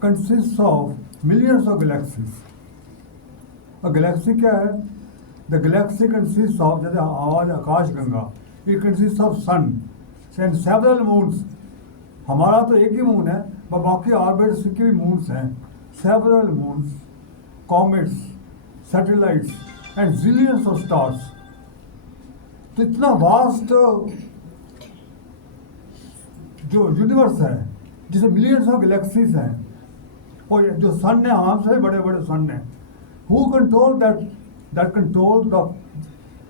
consists of millions of galaxies. A galaxy क्या है? The galaxy consists of, जैसे आज आकाश Ganga, it consists of sun and several moons. हमारा तो एक ही मून है, पर बाकी ऑर्बिट्स के भी मून्स हैं. Several moons, comets, satellites and zillions of stars. तो इतना वास्ट जो यूनिवर्स है, जिसे मिलियंस ऑफ गैलेक्सीज हैं, और जो सन है, हमसे बड़े बड़े सन हैं. Who control that control the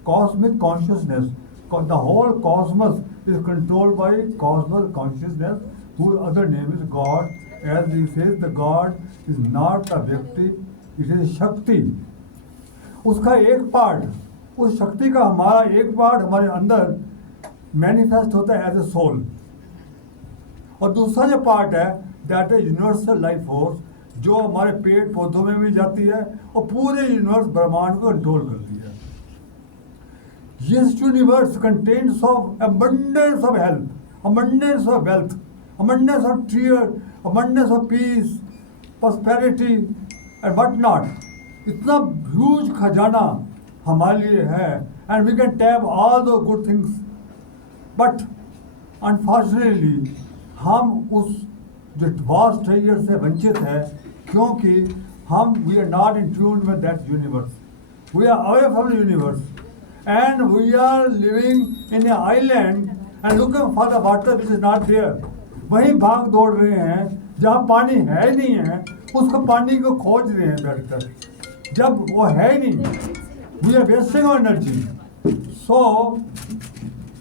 cosmic consciousness. The whole cosmos is controlled by cosmic consciousness, whose other name is God. As he says, the God is not a व्यक्ति, it is शक्ति. उसका एक part, उस शक्ति का हमारा एक part हमारे अंदर मैनिफेस्ट होता है एज ए सोल. और दूसरा जो पार्ट है, that is universal life force, जो हमारे पेड़ पौधों में भी जाती है और पूरे यूनिवर्स ब्रह्मांड को कंट्रोल करती है. This universe contains of abundance of health, abundance of wealth, abundance of cheer, abundance of peace, prosperity and what not. इतना ह्यूज खजाना हमारे लिए है, and we can tap all the good things. But unfortunately हम उस जो vast treasure से वंचित है, क्योंकि हम we are not in tune with that universe. We are away from the universe. And we are living in an island and looking for the water which is not there. वहीं भाग दौड़ रहे हैं जहाँ पानी है ही नहीं है, उसको पानी को खोज रहे हैं बैठकर, जब वो है ही नहीं. We are wasting our energy. So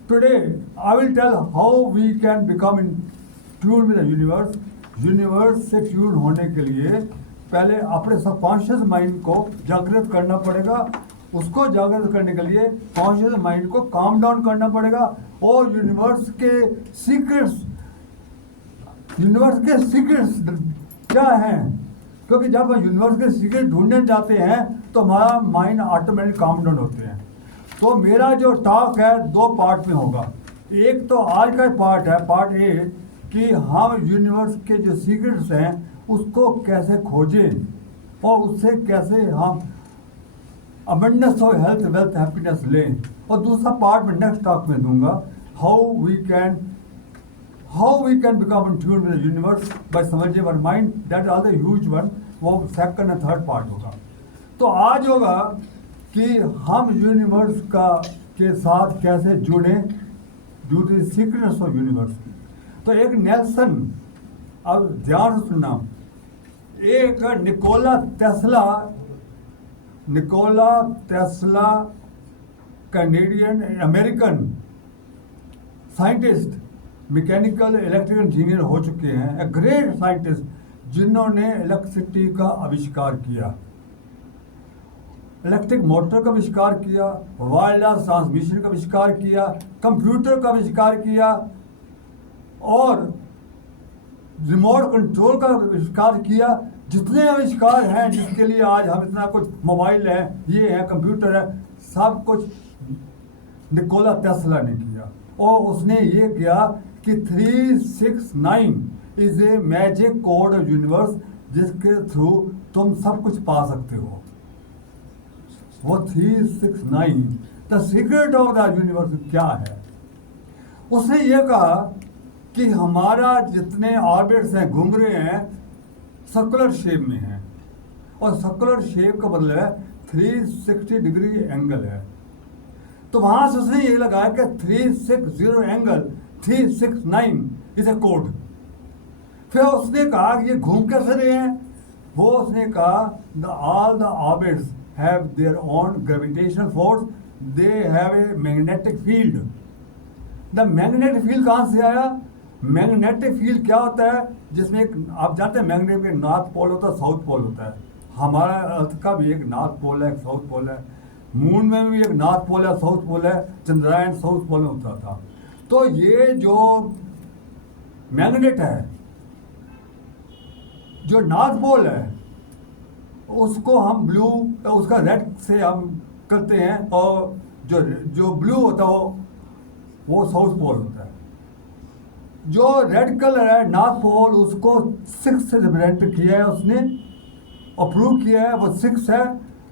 today I will tell how we can become in tune with the universe. Universe से ट्यून होने के लिए पहले अपने सबकॉन्शियस माइंड को जागृत करना पड़ेगा. उसको जागृत करने के लिए कॉन्शियस माइंड को काम डाउन करना पड़ेगा, और यूनिवर्स के सीक्रेट्स क्या हैं, क्योंकि जब हम यूनिवर्स के सीक्रेट ढूंढने जाते हैं तो हमारा माइंड ऑटोमेटिक काम डाउन होते हैं. तो मेरा जो टॉक है दो पार्ट में होगा. एक तो आज का पार्ट है, पार्ट ए, कि हम यूनिवर्स के जो सीक्रेट्स हैं उसको कैसे खोजें और उससे कैसे हम abundance of health, wealth, happiness लें. और दूसरा पार्ट में नेक्स्ट टॉक में दूंगा, how we can become in tune with the universe by समझिंग our mind. That is also huge one. वो सेकंड एंड थर्ड पार्ट होगा. तो आज होगा कि हम यूनिवर्स के साथ कैसे जुड़े, due to the secrets of universe. तो एक नेल्सन, अब ध्यान से सुनना, एक Nikola Tesla Canadian American scientist, mechanical electrical engineer हो चुके हैं. ए ग्रेट साइंटिस्ट, जिन्होंने इलेक्ट्रिसिटी का आविष्कार किया, इलेक्ट्रिक मोटर का आविष्कार किया, वायरलेस ट्रांसमिशन का आविष्कार किया, कंप्यूटर का आविष्कार किया और रिमोट कंट्रोल का आविष्कार किया. जितने आविष्कार हैं जिसके लिए आज हम इतना कुछ मोबाइल है, ये है, कंप्यूटर है, सब कुछ निकोला टेस्ला ने किया. और उसने ये किया कि 369 is a magic code of universe, जिसके थ्रू तुम सब कुछ पा सकते हो. वो 369 the secret of the universe क्या है. उसने ये कहा कि हमारा जितने ऑर्बिट्स हैं, घूम रहे हैं, सर्कुलर शेप में हैं. और सर्कुलर शेप का मतलब है 360 डिग्री एंगल है. तो वहां से उसने ये लगाया कि 360 एंगल 369 इज ए कोड. फिर उसने कहा कि ये घूम कैसे रहे हैं. वो उसने कहा all the orbits have their own gravitational force, they have a magnetic field. The magnetic field कहाँ से आया. मैग्नेटिक फील्ड क्या होता है, जिसमें एक, आप जानते हैं मैग्नेटिक में नॉर्थ पोल होता है, साउथ पोल होता है. हमारा अर्थ का भी एक नॉर्थ पोल है, एक साउथ पोल है. मून में भी एक नॉर्थ पोल है, साउथ पोल है. चंद्रयान साउथ पोल में होता था. तो ये जो मैग्नेट है, जो नॉर्थ पोल है, उसको हम ब्लू, उसका रेड से हम करते हैं, और जो ब्लू होता है वो साउथ पोल होता है. जो रेड कलर है नॉर्थ पोल, उसको 6 से रिप्रेजेंट किया है उसने, अप्रूव किया है, वो 6 है।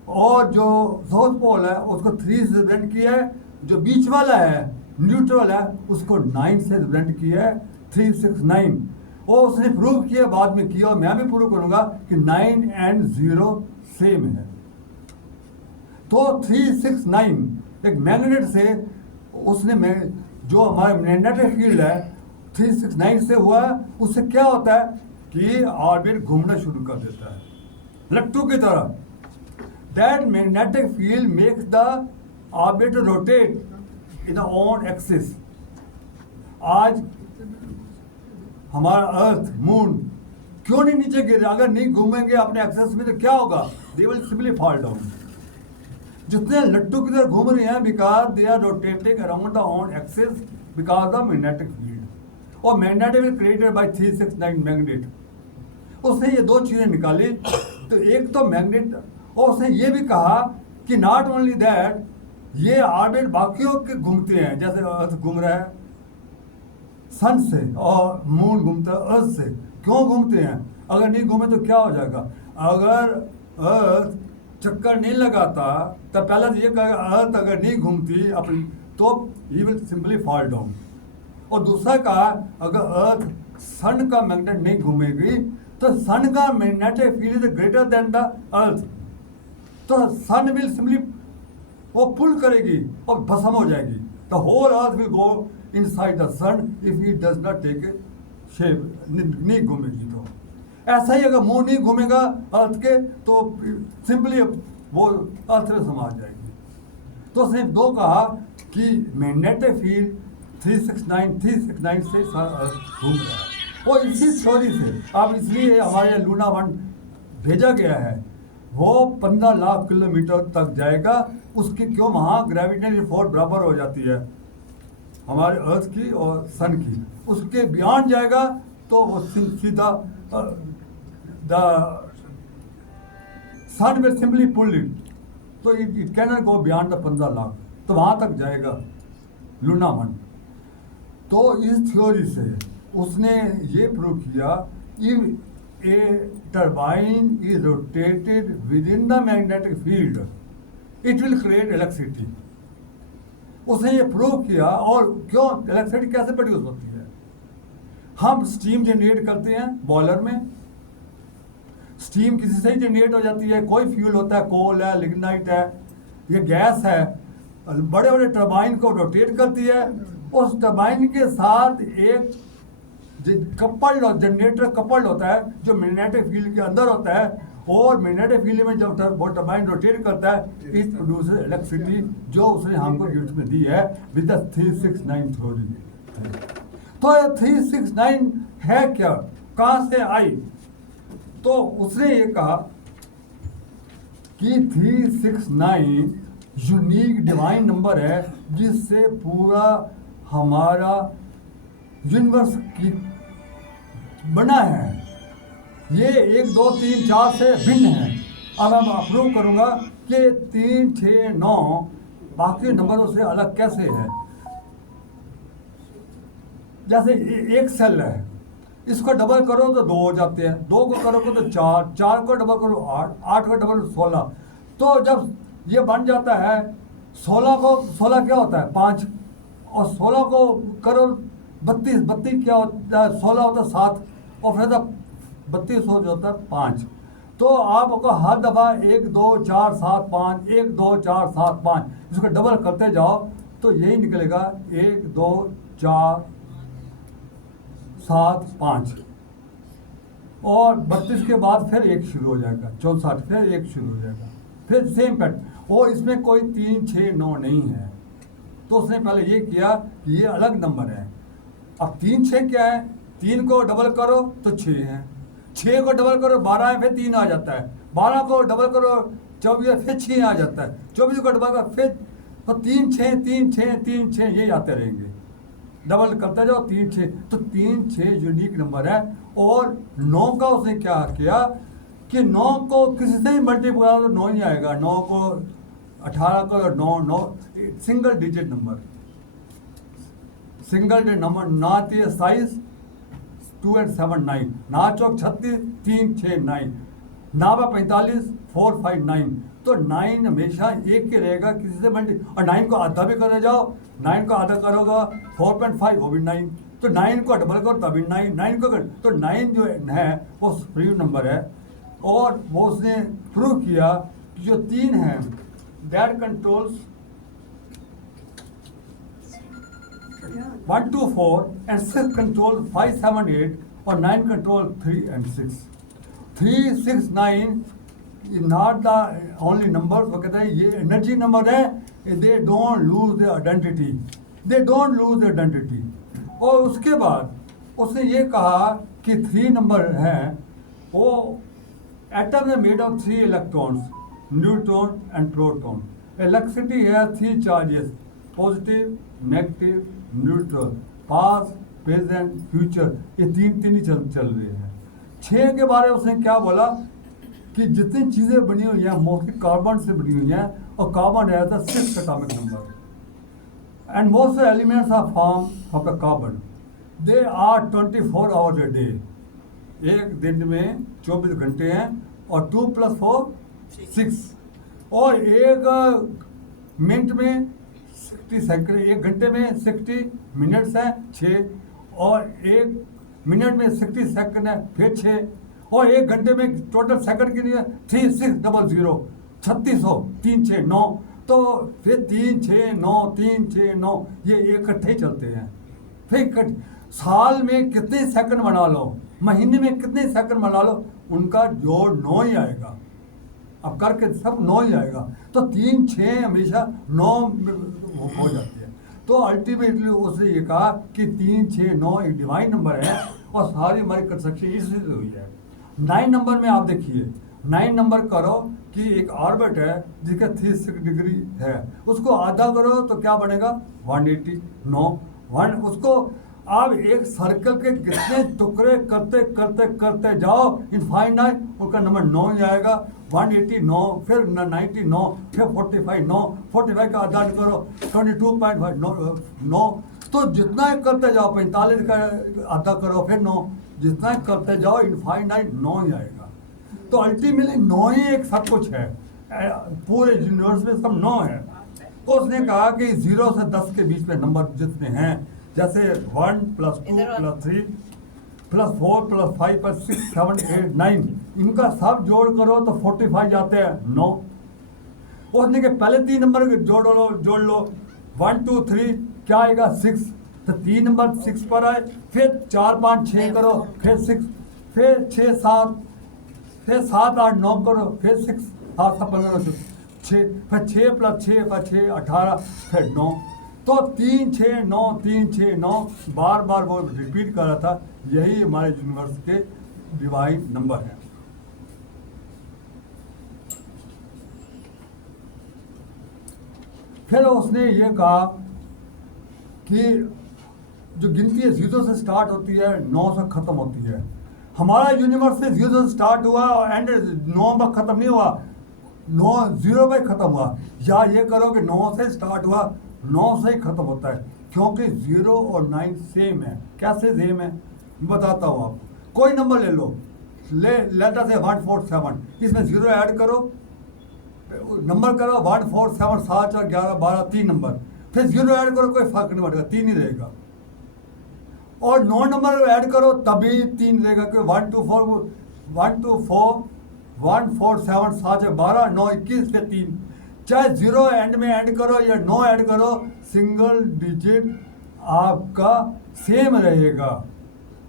और जो साउथ पोल है उसको 3 से रिप्रेजेंट किया है। जो बीच वाला है न्यूट्रल है उसको 9 से रिप्रेजेंट किया है, 3, 6, 9। और उसने प्रूव किया, बाद में किया, और मैं भी प्रूव करूंगा कि 9 and 0 सेम है। तो 3, 6, 9 एक मैग्नेट से उसने जो हमारा मैग्नेटिक फील्ड है 3, 6, 9 से हुआ है, उससे क्या होता है कि ऑर्बिट घूमना शुरू कर देता है लट्टू की तरह। That magnetic field makes the orbit rotate in the own axis. आज हमारा अर्थ मून क्यों नहीं नीचे गिर रहा? अगर नहीं घूमेंगे अपने एक्सेस में तो क्या होगा? They will simply fall down. जितने लट्टू की तरह घूम रहे हैं because they are rotating around the own axis because the magnetic field. और magnet will created by 3, 6, 9 magnet. उसने ये 2 चीजें निकाली, तो एक तो मैग्नेट, और उसने ये भी कहा कि नॉट ओनली दैट, ये ऑर्बिट बाकियों के घूमते हैं, जैसे अर्थ घूम रहा है सन से और मून घूमता है अर्थ से। क्यों घूमते हैं? अगर नहीं घूमे तो क्या हो जाएगा? अगर अर्थ चक्कर नहीं लगाता, तब पहले तो ये कहेगा अर्थ अगर नहीं घूमती अपनी तो he will simply fall down. और दूसरा कहा अगर अर्थ सन का मैग्नेट नहीं घूमेगी तो सन का magnetic field is greater than the earth, तो सन विल सिंपली वो पुल करेगी और भस्म हो जाएगी। The whole earth will go inside the sun if he does not take a shape, नहीं घूमेगी तो। ऐसा ही अगर मून नहीं घूमेगा अर्थ के तो सिंपली वो अर्थ में समा जाएगी। तो सिर्फ 2 कहा कि मैग्नेटिक फील्ड 369 से अर्थ घूम रहा है। और इसी थ्योरी से अब इसलिए हमारे लूना 1 भेजा गया है, वो 15 लाख किलोमीटर तक जाएगा। उसकी क्यों? वहाँ ग्रेविटेशनल फोर्स बराबर हो जाती है हमारे अर्थ की और सन की। उसके बियॉन्ड जाएगा तो वो सीधा the sun will simply pull it, तो it can not go beyond the 15 lakh, तो वहाँ तक जाएगा लूना 1। तो इस थ्योरी से उसने ये प्रूव किया if A turbine is rotated with in the magnetic field it will create electricity. उसने ये प्रूव किया। और क्यों इलेक्ट्रिसिटी कैसे प्रोड्यूस होती है? हम स्टीम जनरेट करते हैं बॉयलर में, स्टीम किसी से ही जनरेट हो जाती है, कोई फ्यूल होता है, कोल है, लिग्नाइट है, ये गैस है, बड़े बड़े टर्बाइन को रोटेट करती है। उस टर्बाइन के साथ एक कपल्ड जनरेटर कपल्ड होता है जो मैग्नेटिक फील्ड के अंदर होता है, और मैग्नेटिक फील्ड में जब वो टर्बाइन रोटेट करता है इट प्रोड्यूसेस इलेक्ट्रिसिटी, जो उसने हमको गिफ्ट में दी है विद द 369 थ्योरी। तो 369 है क्या, कहाँ से आई? तो उसने ये कहा कि 369 यूनिक डिवाइन नंबर है जिससे पूरा हमारा यूनिवर्स की बना है। ये 1, 2, 3, 4 से भिन्न है। अब मैं अप्रूव करूंगा कि 3, 6, 9 बाकी नंबरों से अलग कैसे है। जैसे एक सेल है, इसको डबल करो तो 2 हो जाते हैं, 2 को करोगे तो 4, 4 को डबल करो 8, 8 को डबल 16। तो जब ये बन जाता है 16 क्या होता है 5, और 16 को करो 32, 32 क्या होता है 16 होता है 7, और फिर 32 हो जाता है 5। तो आपको हर दफ़ा 1, 2, 4, 7, 5, 1, 2, 4, 7, 5 इसको डबल करते जाओ तो यही निकलेगा 1, 2, 4, 7, 5, और 32 के बाद फिर 1 शुरू हो जाएगा, 64 फिर 1 शुरू हो जाएगा, फिर सेम पैटर्न। और इसमें कोई 3, 6, 9 नहीं है। तो उसने पहले ये किया कि ये अलग नंबर है। अब 3, 6 क्या है? 3 को डबल करो तो 6 है, 6 को डबल करो 12 है, फिर 3 आ जाता है, 12 को डबल करो 24 है, फिर 6 आ जाता है, 24 को डबल करो फिर, तो 3, 6, 3, 6, 3, 6 ये आते रहेंगे, डबल करते जाओ 3, 6। तो 3, 6 यूनिक नंबर है। और 9 का उसने क्या किया कि 9 को किसी से ही मल्टीप्लाई तो 9 ही आएगा, 9 को 18 को 9 single digit number, single digit number, ना 27 2 and 7 9, 9 चौक 36, 3 6 9, 9 45 4 5 9। तो 9 हमेशा एक के रहेगा, किसी से मल्टी, और 9 को आधा भी करने जाओ, 9 को आधा करोगा 4.5 वो भी 9, तो 9 को डबल करो तभी 9, 9 को तो 9 जो है वो सुप्रीम नंबर है। और वो उसने प्रूव किया कि जो 3 है दैट कंट्रोल्स 1 2 4 and 6 control 5 7 8 और 9 control 3 and 6। 3 6 9 is not the only numbers, वो कहते हैं ये एनर्जी नंबर है, they don't lose their identity, they don't lose their identity। और उसके बाद उसने ये कहा कि 3 नंबर है वो एटम है made of 3 electrons, neutron and proton. Electricity है 3 charges, positive negative neutral, past present future, ये तीन ही चल रहे हैं। 6 के बारे में उसने क्या बोला कि जितनी चीज़ें बनी हुई हैं मोस्टली कार्बन से बनी हुई हैं, और कार्बन है the 6th atomic number and most elements are form of the carbon, they are 24 hours a day. एक दिन में 24 घंटे हैं, और 2 + 4 6, और एक मिनट में 60 सेकंड, एक घंटे में 60 मिनट्स हैं 6, और एक मिनट में 60 सेकंड है फिर 6, और एक घंटे में टोटल सेकंड के लिए 3600 3600 3 6 9, तो फिर 3 6 9 3 6 9 ये इकट्ठे चलते हैं। फिर साल में कितने सेकंड बना लो, महीने में कितने सेकंड बना लो, उनका जोड़ 9 ही आएगा। अब करके सब 9 ही आएगा, तो 3 6 हमेशा 9 हो जाती है। तो अल्टीमेटली उसने ये कहा कि 3 6 9 एक डिवाइन नंबर है, और सारी हमारी कंस्ट्रक्शन इसी से हुई है। 9 नंबर में आप देखिए, 9 नंबर करो कि एक ऑर्बिट है जिसका 360 डिग्री है, उसको आधा करो तो क्या बनेगा 180 9 1, उसको आप एक सर्कल के कितने टुकड़े करते करते करते जाओ इनफाइनाइट, उसका नंबर 9 ही आएगा। 180 9, फिर 90 9, फिर 45 9, 45 का आधा करो 22.5 9, तो जितना करते जाओ 45 का आधा करो फिर 9, जितना करते जाओ इनफाइनाइट 9 ही आएगा। तो अल्टीमेटली 9 ही एक सब कुछ है, पूरे यूनिवर्स में सब 9 है। तो उसने कहा कि 0 से 10 के बीच में नंबर जितने हैं, जैसे 1 + 2 + 3 + 4 + 5 + 6 7 8 9, इनका सब जोड़ करो तो 45 जाते हैं 9। उसने के पहले 3 नंबर जोड़ लो 1 2 3 क्या आएगा 6, तो 3 नंबर 6 पर आए, फिर 4 5 6 करो फिर 6, फिर 6 7, फिर 7 8 9 करो फिर 6 7 15 6, फिर 6 + 6 + 6 18, फिर 9। तो 3 6 9 3 6 9 बार बार वो रिपीट कर रहा था। यही हमारे यूनिवर्स के डिवाइन नंबर है। फिर उसने ये कहा कि जो गिनती है 0 से स्टार्ट होती है 9 से खत्म होती है। हमारा यूनिवर्स से 0 से स्टार्ट हुआ और एंड 9 पर खत्म नहीं हुआ, 0 पे खत्म हुआ। या ये करो कि 9 से स्टार्ट हुआ 9 से ही खत्म होता है, क्योंकि 0 और 9 सेम है। कैसे सेम है बताता हूँ आपको। कोई नंबर ले लो, लेटर से 147, इसमें 0 ऐड करो, नंबर करो 1 4 7 7 4 11 12 3 नंबर, फिर 0 ऐड करो, कोई फर्क नहीं पड़ेगा, 3 ही रहेगा। और 9 नंबर ऐड करो तभी 3 रहेगा, क्योंकि 1 2 4 1 4 7 7 12 9 21 पे 3, चाहे 0 एंड में ऐड करो या 9 ऐड करो, सिंगल डिजिट आपका सेम रहेगा।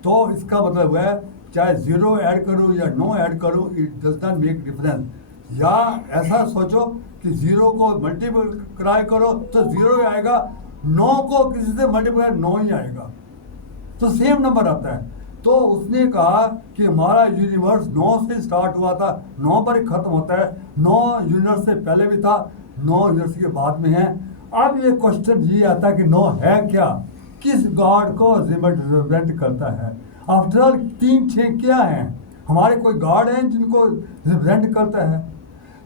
तो इसका मतलब है चाहे 0 ऐड करो या 9 ऐड करो, it does not make difference. या ऐसा सोचो कि 0 को मल्टीप्लाई करो तो 0 आएगा, 9 को किसी से मल्टीप्लाई 9 ही आएगा, तो सेम नंबर आता है। तो उसने कहा कि हमारा यूनिवर्स 9 से स्टार्ट हुआ था, 9 पर ही खत्म होता है। 9 यूनिवर्स से पहले भी था, 9 यूनिवर्स के बाद में है। अब ये क्वेश्चन ये आता है कि 9 है क्या, किस गॉड को रिप्रेजेंट करता है। आफ्टर ऑल 3 6 क्या है, हमारे कोई गॉड हैं जिनको रिप्रेजेंट करता है।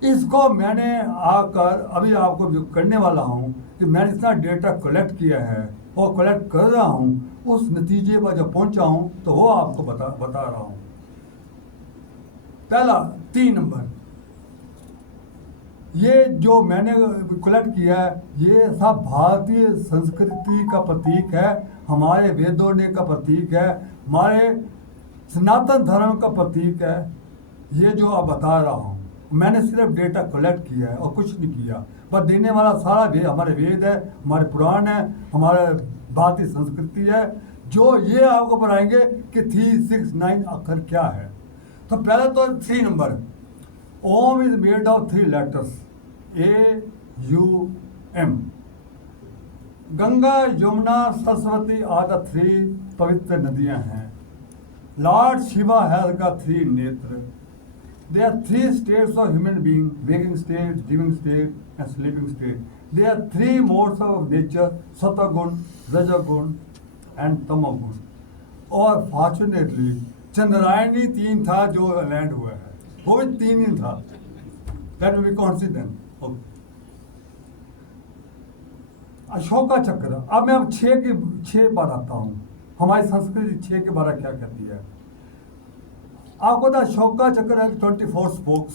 इसको मैंने आकर अभी आपको जो करने वाला हूँ कि मैंने इतना डेटा कलेक्ट किया है और कलेक्ट कर रहा हूँ, उस नतीजे पर जब पहुंचा हूँ तो वो आपको बता रहा हूँ। पहला 3 नंबर, ये जो मैंने कलेक्ट किया है ये सब भारतीय संस्कृति का प्रतीक है, हमारे वेदों ने का प्रतीक है, हमारे सनातन धर्म का प्रतीक है। ये जो अब बता रहा हूँ, मैंने सिर्फ डेटा कलेक्ट किया है और कुछ नहीं किया, पर देने वाला सारा वेद हमारे वेद है, हमारे पुराण है, हमारे भारतीय संस्कृति है, जो ये आपको बताएंगे कि 3, 6, 9 अक्षर क्या है। तो पहले तो 3 number, Om is made of 3 letters, AUM। Ganga, Yamuna, Saraswati are the 3 पवित्र नदियां हैं। लॉर्ड शिवा हैज got 3 नेत्र। There are 3 states of human being: waking state, dreaming state, and sleeping state. There are 3 modes of nature: Satagun, Rajagun, and Tamagun. और fortunately Chandrayani 3 था जो land हुआ है, वो भी 3 ही था। That will be coincidence. Okay. Ashoka चक्र, अब मैं 6 बार आता हूँ, हमारी संस्कृति 6 के बारे क्या कहती है। आपको तो अशोका चक्र है 24 स्पोक्स,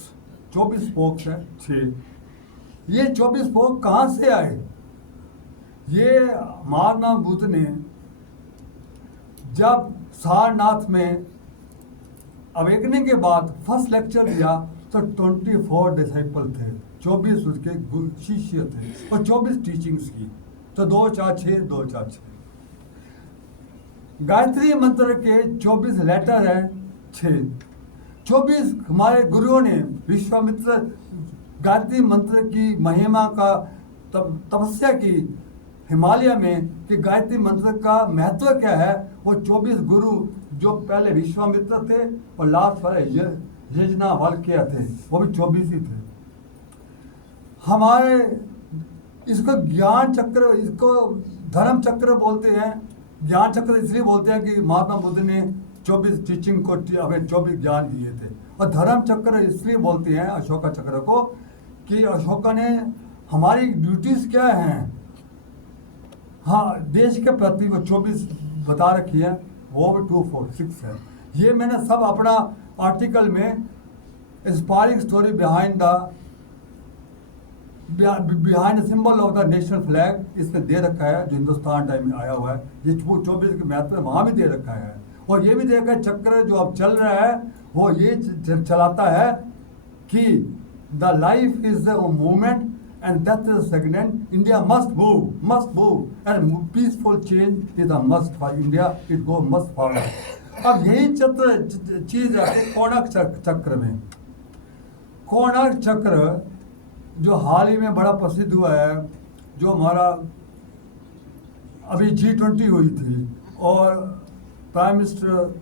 24 स्पोक्स है 6। ये 24 स्पोक कहाँ से आए? ये महात्मा बुद्ध ने जब सारनाथ में अवेकनिंग के बाद फर्स्ट लेक्चर दिया तो 24 डिसाइपल थे, 24 उसके शिष्य थे और 24 टीचिंग्स की, तो 2 4 6 2 4 6। गायत्री मंत्र के 24 लेटर हैं 6। 24 हमारे गुरुओं ने विश्वामित्र गायत्री मंत्र की महिमा का तपस्या की हिमालय में कि गायत्री मंत्र का महत्व क्या है। वो 24 गुरु जो पहले विश्वामित्र थे और लास्ट वाले यज्ञवल्क्य थे, वो भी 24 ही थे। हमारे इसको ज्ञान चक्र, इसको धर्म चक्र बोलते हैं। ज्ञान चक्र इसलिए बोलते हैं कि महात्मा बुद्ध ने 24 टीचिंग को हमें 24 ज्ञान दिए थे। और धर्म चक्र इसलिए बोलते हैं अशोका चक्र को कि अशोका ने हमारी ड्यूटीज क्या हैं, हाँ देश के प्रति वो 24 बता रखी है, वो भी 2 4 6 है। ये मैंने सब अपना आर्टिकल में inspiring story behind symbol of the national flag इसमें दे रखा है, जो हिंदुस्तान टाइम में आया हुआ है। ये 24 के महत्व वहाँ भी दे रखा है। और ये भी दे रखा है चक्र जो अब चल रहा है वो ये चलाता है कि the life is a movement and that is stagnant. India must move, and peaceful change is a must for India. It go must forward. अब यही चीज है कोणार्क चक्र में। कोणार्क चक्र जो हाल ही में बड़ा प्रसिद्ध हुआ है, जो हमारा अभी G20 हुई थी और प्राइम मिनिस्टर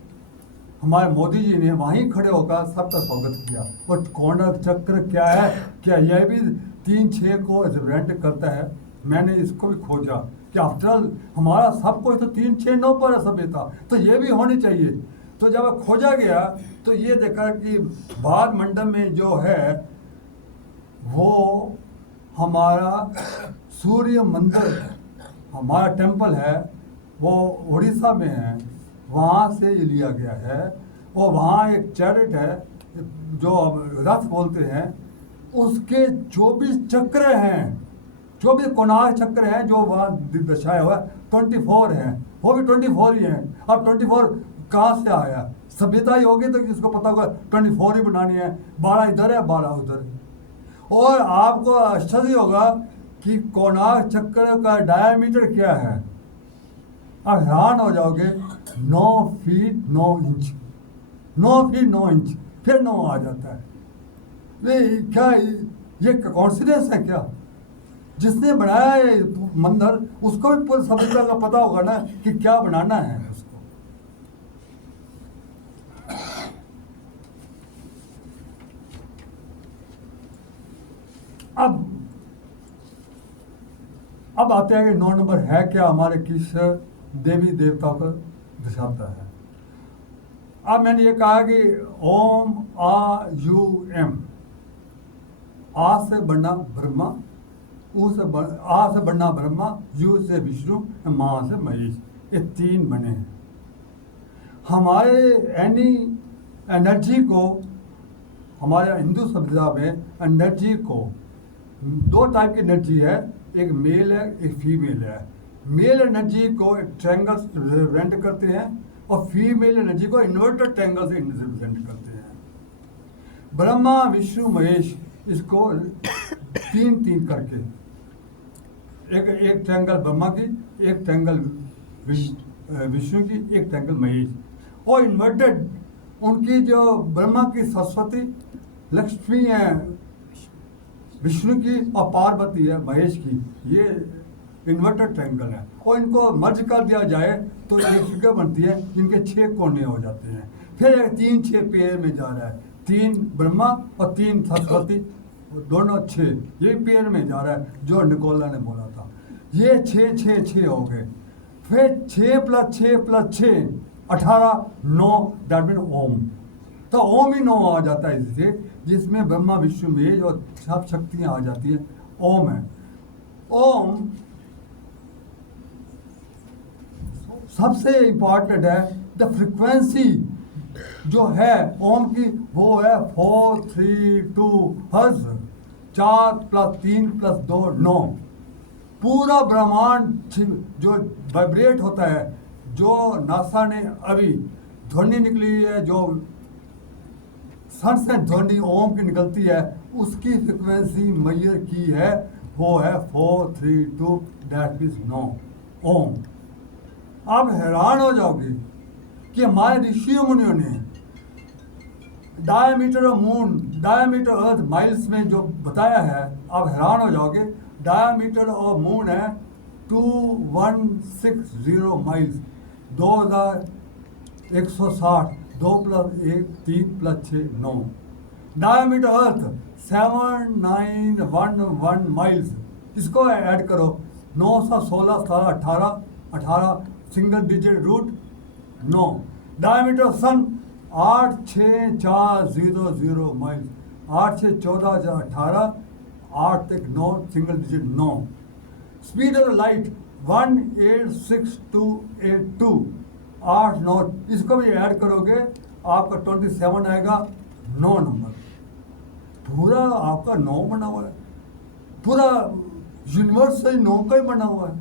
हमारे मोदी जी ने वहीं खड़े होकर सबका स्वागत किया। और कोणार्क चक्र क्या है, क्या यह भी 3 6 को रिप्रेजेंट करता है? मैंने इसको भी खोजा कि आफ्टर ऑल हमारा सब कुछ तो 3 6 9 पर सभ्यता, तो ये भी होनी चाहिए। तो जब खोजा गया तो ये देखा कि भार मंडल में जो है वो हमारा सूर्य मंदिर, हमारा टेम्पल है, वो उड़ीसा में है, वहाँ से ये लिया गया है। और वहाँ एक चैरिट है जो रथ बोलते हैं, उसके 24 चक्र हैं, 24 कोणार्क चक्र हैं जो वहाँ दर्शाया हुआ है। 24 हैं, वो भी 24 ही हैं। अब 24 कहाँ से आया? सभ्यता ही होगी तो किसको पता होगा 24 ही बनानी है, 12 इधर है 12 उधर है। और आपको आश्चर्य होगा कि कोणार्क चक्र का डायमीटर क्या है, आप हैरान हो जाओगे। 9 फीट 9 इंच, 9 फीट 9 इंच, फिर 9 आ जाता है। क्या ये कॉन्सिडेंस है क्या? जिसने बनाया है मंदिर उसको भी पूरी सभ्यता का पता होगा ना कि क्या बनाना है उसको। अब आते हैं कि 9 नंबर है क्या, हमारे किस देवी देवता को दर्शाता है। अब मैंने ये कहा कि ओम आ यू एम, आ से बना ब्रह्मा, आ से बनना ब्रह्मा, यू से विष्णु, माँ से महेश, ये तीन बने हैं। हमारे एनी एनर्जी को, हमारे हिंदू सभ्यता में एनर्जी को दो टाइप की एनर्जी है, एक मेल है एक फीमेल है। मेल एनर्जी को एक ट्रायंगल से रिप्रेजेंट करते हैं और फीमेल एनर्जी को इन्वर्टेड ट्रायंगल से रिप्रेजेंट करते हैं। ब्रह्मा विष्णु महेश, इसको तीन तीन करके, एक ट्रायंगल ब्रह्मा की, एक ट्रायंगल विष्णु की, एक ट्रायंगल महेश, और इन्वर्टेड उनकी जो ब्रह्मा की सरस्वती, लक्ष्मी है विष्णु की, और पार्वती है महेश की, ये इन्वर्टेड ट्रायंगल है। और इनको मर्ज कर दिया जाए तो एक फिगर बनती है जिनके 6 कोने हो जाते हैं। फिर 3-6 पेयर में जा रहा है, 3 ब्रह्मा और 3 सरस्वती, दोनों 6, ये पेयर में जा रहा है जो निकोला ने बोला था। ये 6 हो गए। फिर 6 + 6 + 6 18, 9, दैट मीन ओम। तो ओम ही 9 आ जाता है इससे, जिसमें ब्रह्मा विष्णु महेश और सब शक्तियाँ आ जाती हैं। ओम है। ओम सबसे इम्पॉर्टेंट है। द फ्रिक्वेंसी जो है ओम की वो है 432 हर्ट्ज, 4 + 3 + 2 9। पूरा ब्रह्मांड जो वाइब्रेट होता है, जो नासा ने अभी ध्वनि निकली है, जो सन से ध्वनि ओम की निकलती है, उसकी फ्रिक्वेंसी मेजर की है, वो है 432, दैट इज 9 ओम। आप हैरान हो जाओगे कि हमारे ऋषि मुनियों ने diameter of moon, diameter earth miles में जो बताया है, आप हैरान हो जाओगे। डायमीटर ऑफ मून है 2160 माइल्स, 2160, 2 + 1 3 + 6 9। डायमीटर अर्थ 7911 माइल्स, इसको ऐड करो, 916 18 18 सिंगल डिजिट रूट 9। डायमीटर सन 86400 माइल्स, 8 6 14 18, 8 तक 9 single digit 9। Speed of light 186282, 8 9, इसको भी ऐड करोगे आपका 27 आएगा, 9 नंबर। पूरा आपका 9 बना हुआ है, पूरा यूनिवर्स से 9 का ही बना हुआ है।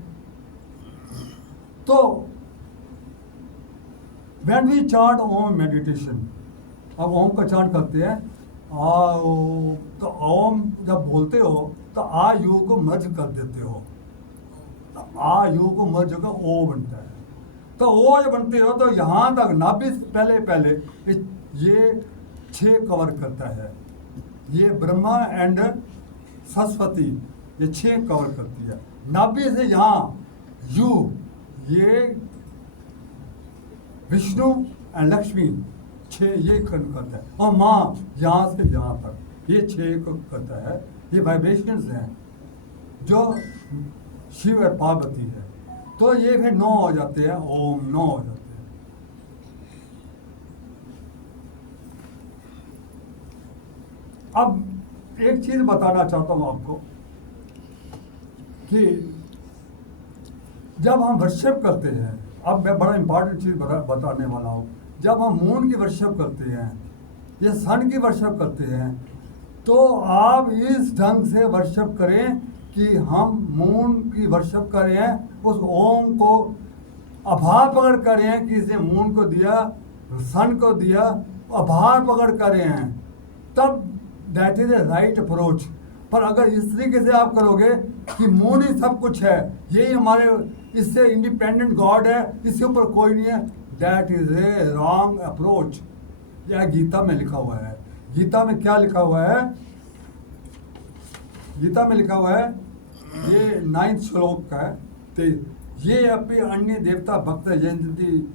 तो when we chant Om meditation, अब ओम का चांट करते हैं, तो ओम जब बोलते हो तो आ यू को मर्ज कर देते हो, तो आ यू को मर्ज होकर ओ बनता है। तो ओ जब बनते हो तो यहाँ तक नाभि पहले ये 6 कवर करता है, ये ब्रह्मा एंड सरस्वती ये 6 कवर करती है। नाभि से यहाँ यू, ये विष्णु एंड लक्ष्मी 6 ये करता है, और माँ यहाँ से यहाँ तक ये 6 को करता है। ये वाइब्रेशंस हैं जो शिव और पार्वती है। तो ये फिर 9 हो जाते हैं, ओम 9 हो जाते हैं। अब एक चीज बताना चाहता हूँ आपको कि जब हम वर्शिप करते हैं, अब मैं बड़ा इंपॉर्टेंट चीज बताने वाला हूँ। जब हम मून की वर्शिप करते हैं या सन की वर्शिप करते हैं, तो आप इस ढंग से वर्शिप करें कि हम मून की वर्शिप करें, उस ओम को आभार पकड़ करें कि इसने मून को दिया, सन को दिया, आभार पकड़ करें, तब that is a right approach. पर अगर इस तरीके से आप करोगे कि मून ही सब कुछ है, यही हमारे, इससे इंडिपेंडेंट गॉड है, इसके ऊपर कोई नहीं है, that is a wrong approach. यह गीता में लिखा हुआ है। गीता में क्या लिखा हुआ है? गीता में लिखा हुआ है, ये 9th श्लोक का है, तो ये अपनी अन्य देवता भक्त जयंती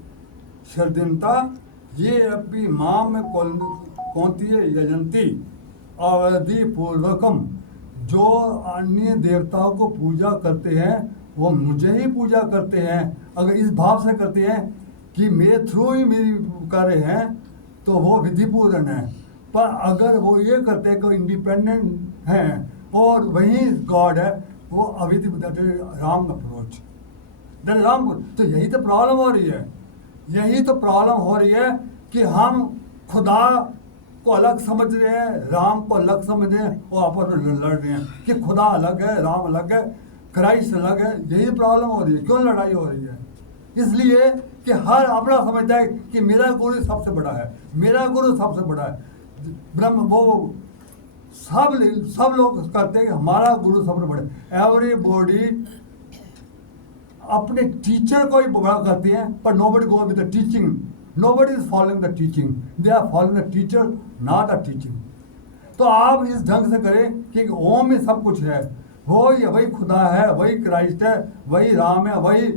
शर्दिनता, ये अपनी माँ में कौनती है यजंती अवधि पूर्वकम। जो अन्य देवताओं को पूजा करते हैं वो मुझे ही पूजा करते हैं। अगर इस भाव से करते हैं कि मेरे थ्रू ही मेरी कर रहे हैं तो वो विधिपूर्ण है। पर अगर वो ये करते हैं कि इंडिपेंडेंट हैं और वही गॉड है, वो अविधि राम अप्रोच, राम। तो यही तो प्रॉब्लम हो रही है, यही तो प्रॉब्लम हो रही है कि हम खुदा को अलग समझ रहे हैं, राम को अलग समझ रहे हैं और आपस में लड़ रहे हैं कि खुदा अलग है, राम अलग है, क्राइस्ट अलग है। यही प्रॉब्लम हो रही है। क्यों लड़ाई हो रही है? इसलिए कि हर अपना समझता है कि मेरा गुरु सबसे बड़ा है, मेरा गुरु सबसे बड़ा है। ब्रह्म वो सब लोग कहते हैं कि हमारा गुरु सबसे बड़ा है। एवरीबॉडी अपने टीचर को ही बड़ा करती है, पर nobody go with the teaching, nobody is following the teaching, they are following the teacher not the teaching. तो आप इस ढंग से करें कि ओम में सब कुछ है, वही खुदा है, वही क्राइस्ट है, वही राम है, वही।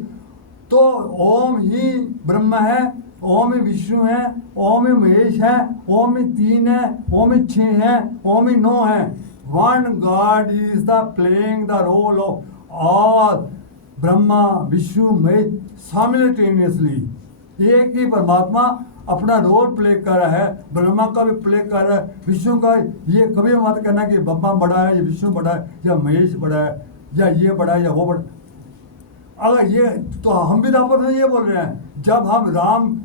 तो ओम ही ब्रह्म है, ओम ही विष्णु है, ओम ही महेश है, ओम ही 3 है, ओम ही 6 है, ओम ही 9 है। One god is the playing the role of all Brahma Vishnu Mahesh simultaneously. एक ही परमात्मा अपना रोल प्ले कर रहा है, ब्रह्मा का भी प्ले कर रहा है, विष्णु का। ये कभी मत कहना कि ब्रह्मा बड़ा है या विष्णु बड़ा है या महेश बड़ा है या ये बड़ा है या वो बड़ा। अगर ये तो हम भी आपस में ये बोल रहे हैं, जब हम राम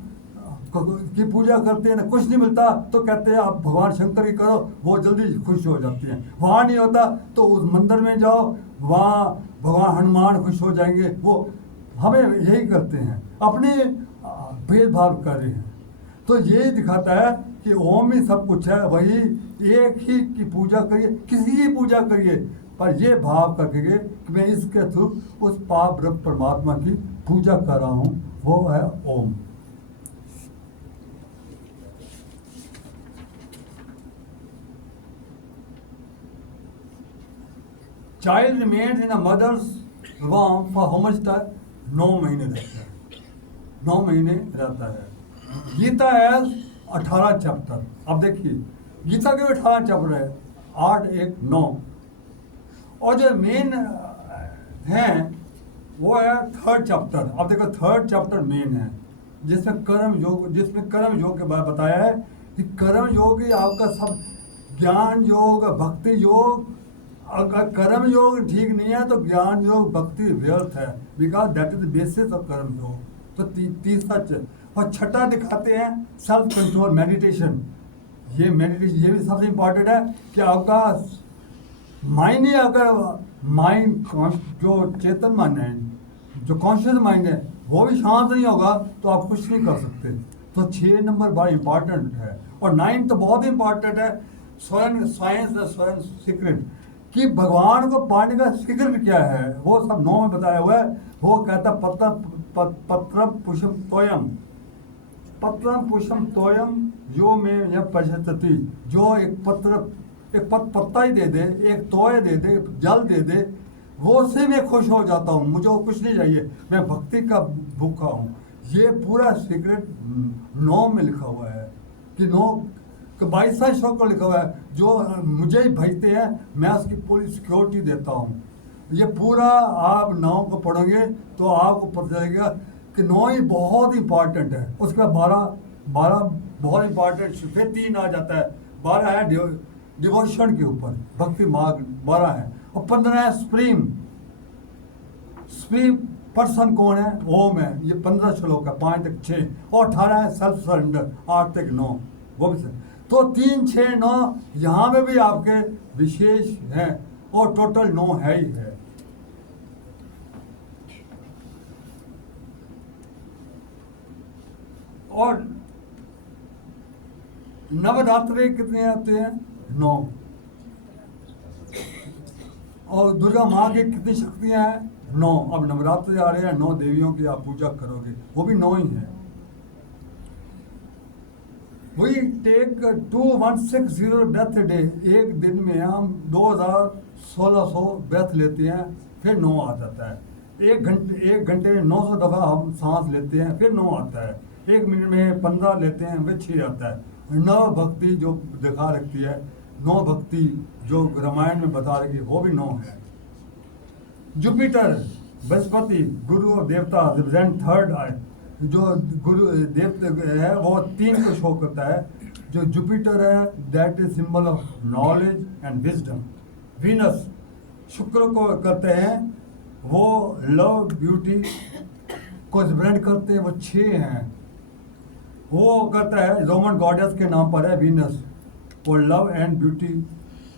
की पूजा करते हैं ना, कुछ नहीं मिलता तो कहते हैं आप भगवान शंकर की करो, वो जल्दी खुश हो जाते हैं। वहाँ नहीं होता तो उस मंदिर में जाओ, वहाँ भगवान हनुमान खुश हो जाएंगे। वो हमें यही करते हैं, अपने भेदभाव कर रहे हैं। तो यही दिखाता है कि ओम ही सब कुछ है, वही एक ही की पूजा करिए, किसी की पूजा करिए, पर ये भाव करके कि मैं इसके थ्रू उस पाप ब्रह्म परमात्मा की पूजा कर रहा हूँ, वो है Om. Child remains in a mother's वॉर्म फॉर हाउ मच टाइम? 9 महीने रहता है, 9 महीने रहता है। गीता है 18 चैप्टर। अब देखिए गीता के 18 चैप्टर है, 8, 1, 9। और जो मेन है वो है 3rd चैप्टर। अब देखो 3rd चैप्टर मेन है, जिसमें कर्म योग के बारे में बताया है कि कर्म योग ही आपका सब, ज्ञान योग, भक्ति योग। अगर कर्म योग ठीक नहीं है तो ज्ञान योग भक्ति व्यर्थ है, because that is the basis of कर्म योग। तो तीसरा और छठा दिखाते हैं सेल्फ कंट्रोल मेडिटेशन। ये मेडिटेशन ये भी सबसे इम्पोर्टेंट है कि आपका माइंड ही, अगर माइंड जो चेतन माइंड है, जो कॉन्शियस माइंड है, वो भी शांत नहीं होगा तो आप कुछ नहीं कर सकते। तो 6 नंबर बड़ा इंपॉर्टेंट है। और 9 तो बहुत इंपॉर्टेंट है, स्वयं साइंस द स्वयं सीक्रेट, कि भगवान को पाने का सीक्रेट क्या है, वो सब 9 में बताया हुआ है। वो कहता पत्रम पुष्पम तोयम यो में यह पश्यति। जो एक पत्ता ही दे दे, एक तोय दे दे, जल दे दे, वो से मैं खुश हो जाता हूँ, मुझे वो कुछ नहीं चाहिए, मैं भक्ति का भूखा हूँ। ये पूरा सीक्रेट 9 में लिखा हुआ है कि 22वां श्लोक को लिखा हुआ है, जो मुझे ही भेजते हैं मैं उसकी पूरी सिक्योरिटी देता हूँ। ये पूरा आप 9 को पढ़ोगे तो आपको पता चलेगा कि 9 ही बहुत इंपॉर्टेंट है। उसके बाद 12 बहुत इंपॉर्टेंट, फिर 3 आ जाता है, 12 है डिवोशन के ऊपर, भक्ति मार्ग 12 है, और 15 है सुप्रीम पर्सन कौन है, ओम है। ये 15 श्लोक है, 5 तक 6, और 18 है सेल्फ सरेंडर, 8 तक 9 वो भी। तो 3, 6, 9 यहाँ में भी आपके विशेष हैं, और टोटल 9 है ही है। और नवरात्रि कितने आते हैं? 9। और दुर्गा माँ की कितनी शक्तियां हैं? 9। अब नवरात्रि आ रहे हैं, 9 देवियों की आप पूजा करोगे, वो भी 9 ही है। We take 2160 ब्रेथ डे, एक दिन में हम 2600 ब्रेथ लेते हैं, फिर 9 आ जाता है। एक घंटे में 900 दफ़ा हम सांस लेते हैं, फिर 9 आता है। 1 मिनट में 15 लेते हैं, फिर 6 आता है। 9 भक्ति जो दिखा रखती है, 9 भक्ति जो रामायण में बता रही है, वो भी 9 है। जुपिटर बृहस्पति गुरु और देवता रिप्रेजेंट 3rd आई, जो गुरु देवता है वो 3 को शो करता है। जो जुपिटर है that is symbol of knowledge and wisdom. Venus शुक्र को करते हैं, वो लव ब्यूटी को रिप्रेजेंट करते हैं, वो 6 हैं। वो करता है रोमन गॉडेस के नाम पर है वीनस, वो लव एंड ब्यूटी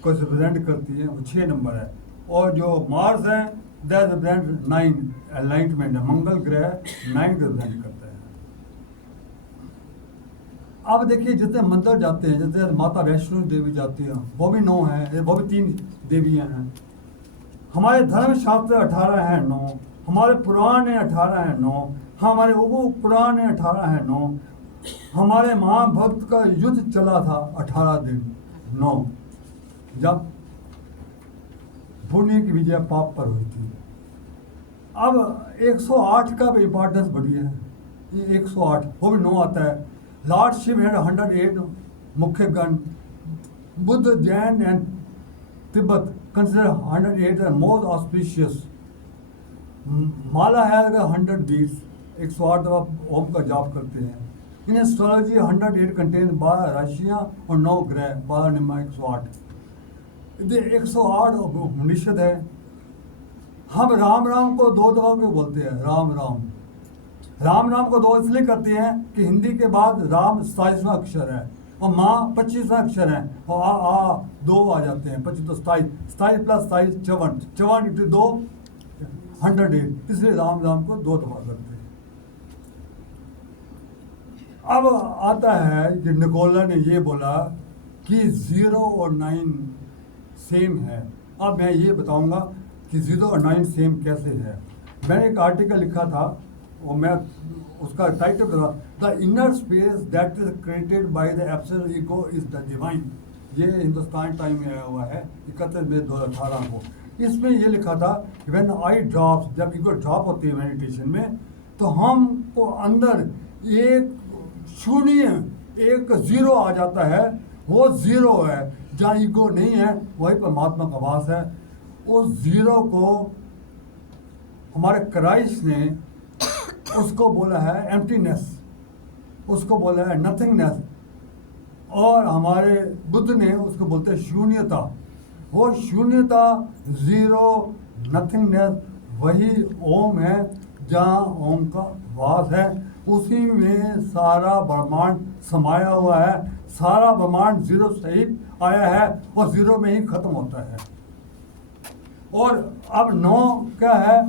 को रिप्रेजेंट करती है, वो 6 नंबर है। और जो मार्स है दैट रिप्रेजेंट 9 एनलाइटमेंट है, मंगल ग्रह 9 रिप्रेजेंट करता है। अब देखिए जितने मंदिर जाते हैं, जैसे माता वैष्णो देवी जाती है, वो भी 9 है, वो भी 3 देवियां हैं। हमारे धर्म शास्त्र 18 है 9, हमारे पुराण है 18 है 9, हमारे उप पुराण है 18 है 9, हमारे महाभक्त का युद्ध चला था 18 दिन 9, जब पुण्य की विजय पाप पर हुई थी। अब 108 का भी इम्पोर्टेंस बड़ी है, ये 108 वो भी 9 आता है। लॉर्ड शिव हैड 108 मुख्य गण, Buddha Jain and Tibet consider 108 the most auspicious. माला है अगर 100 बीट्स, 108 दफा ओम का जाप करते हैं। इन एस्ट्रोलॉजी 108 कंटेन 12 राशियाँ और 9 ग्रह, 12 निम्मा 108। ये 108 निषेध है। हम राम राम को 2 दफा क्यों बोलते हैं? राम राम, राम नाम को 2 इसलिए करते हैं कि हिंदी के बाद राम 27वां अक्षर है और माँ 25वां अक्षर है, और आ 2 आ जाते हैं, 25 तो 27, 27 प्लस 27 54, 54 इंटू 2 108, इसलिए राम राम को 2 दफा करते हैं। अब आता है कि निकोला ने ये बोला कि 0 और 9 सेम है। अब मैं ये बताऊंगा कि 0 और 9 सेम कैसे है। मैंने एक आर्टिकल लिखा था और मैं उसका टाइटल था the inner space that is created by the absolute ego is the divine. ये हिंदुस्तान टाइम में आया हुआ है 31 मई 2018 को। इसमें ये लिखा था व्हेन आई ड्रॉप्स, जब ईगो ड्रॉप होती है मेडिटेशन में, तो हमको अंदर एक शून्य, एक 0 आ जाता है। वो 0 है, जहाँ ईगो नहीं है वही परमात्मा का वास है। उस 0 को हमारे क्राइस्ट ने उसको बोला है एम्प्टीनेस, उसको बोला है नथिंगनेस, और हमारे बुद्ध ने उसको बोलते हैं शून्यता। वो शून्यता, 0, नथिंगनेस, वही ओम है, जहाँ ओम का वास है। उसी में सारा ब्रह्मांड समाया हुआ है। सारा ब्रह्मांड 0 से ही आया है और 0 में ही खत्म होता है। और अब 9 क्या है?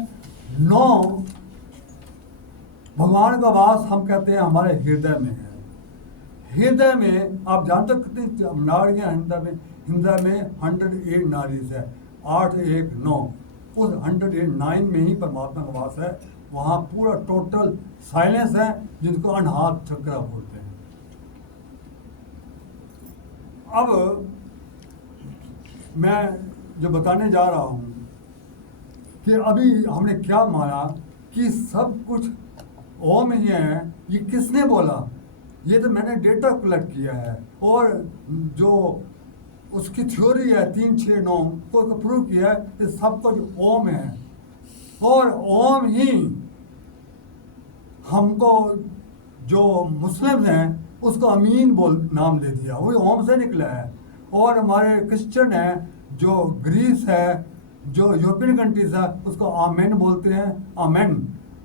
9 भगवान का वास हम कहते हैं हमारे हृदय में है। हृदय में आप जानते हो कितनी नाड़ियाँ हृदय में? हृदय में 108 नाड़ीज है, 8 1 9। उस 109 में ही परमात्मा का वास है। वहाँ पूरा टोटल साइलेंस है, जिनको अनहात चक्र बोलते हैं। अब मैं जो बताने जा रहा हूँ कि अभी हमने क्या माना कि सब कुछ ओम ही है। ये किसने बोला? ये तो मैंने डेटा कलेक्ट किया है, और जो उसकी थ्योरी है 3 6 9 को प्रूव किया है कि सब कुछ ओम है। और ओम ही हमको, जो मुस्लिम हैं उसको अमीन बोल नाम दे दिया, वही ओम से निकला है। और हमारे क्रिश्चियन हैं, जो ग्रीस है, जो यूरोपियन कंट्रीज है, उसको आमेन बोलते हैं, आमेन,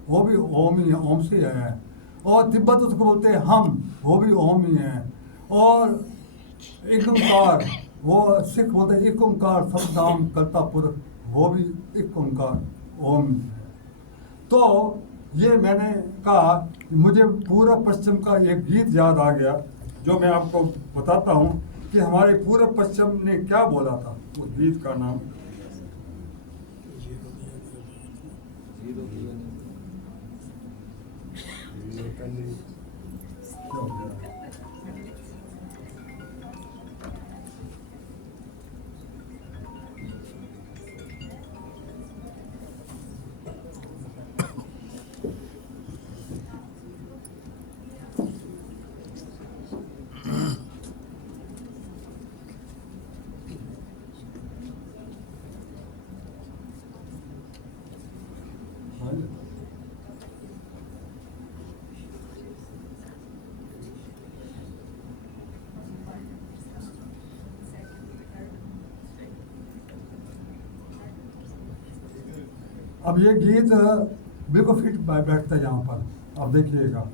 वो भी ओम ही है, ओम से है। और तिब्बत उसको बोलते हैं हम, वो भी ओम ही है। और एक ओंकार, वो सिख बोलते हैं एक ओंकार सतनाम करता पुरख, वो भी एक ओंकार ओम ही है। तो ये मैंने कहा, मुझे पूर्व पश्चिम का एक गीत याद आ गया, जो मैं आपको बताता हूँ कि हमारे पूर्व पश्चिम ने क्या बोला था। उस गीत का नाम अब ये गीत बिल्कुल फिट बैठता है यहाँ पर, अब देखिएगा।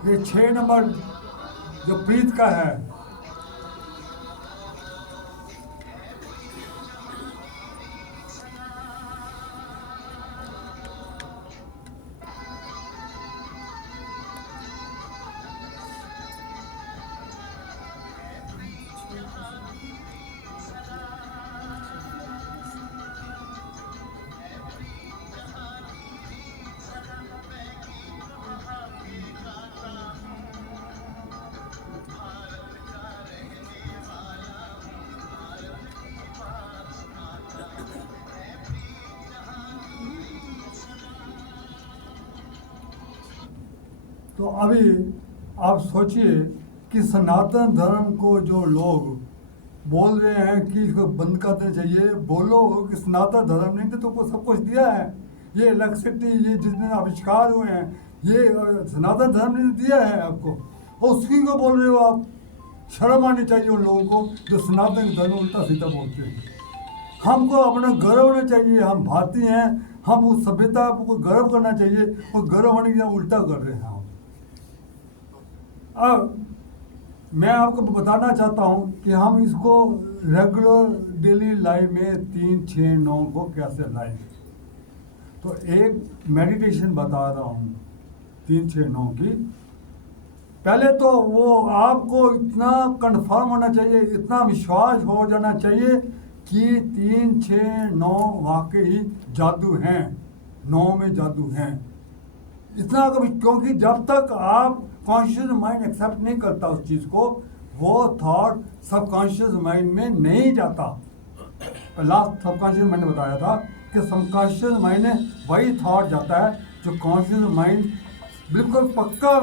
ये 6 नंबर जो प्रीत का है, तो अभी आप सोचिए कि सनातन धर्म को जो लोग बोल रहे हैं कि इसको बंद कर देना चाहिए, बोलो कि सनातन धर्म ने तो सब कुछ दिया है, ये इलेक्ट्रिसिटी, ये जितने आविष्कार हुए हैं, ये सनातन धर्म ने दिया है आपको, और उसी को बोल रहे हो आप। शर्म आनी चाहिए उन लोगों को जो सनातन धर्म उल्टा सीधा बोलते हैं। हमको अपना गर्व होना चाहिए, हम भारतीय हैं, हम उस सभ्यता को गर्व करना चाहिए, और गर्व होने के लिए उल्टा कर रहे हैं हम। अब मैं आपको बताना चाहता हूँ कि हम इसको रेगुलर डेली लाइफ में 3, 6, 9 को कैसे लाएंगे। तो एक मेडिटेशन बता रहा हूँ 3, 6, 9 की। पहले तो वो आपको इतना कंफर्म होना चाहिए, इतना विश्वास हो जाना चाहिए कि 3, 6, 9 वाकई जादू हैं, 9 में जादू हैं। इतना कभी, क्योंकि जब तक आप कॉन्शियस माइंड एक्सेप्ट नहीं करता उस चीज़ को, वो थॉट सबकॉन्शियस माइंड में नहीं जाता। लास्ट सबकॉन्शियस माइंड ने बताया था कि सबकॉन्शियस माइंड में वही थॉट जाता है जो कॉन्शियस माइंड बिल्कुल पक्का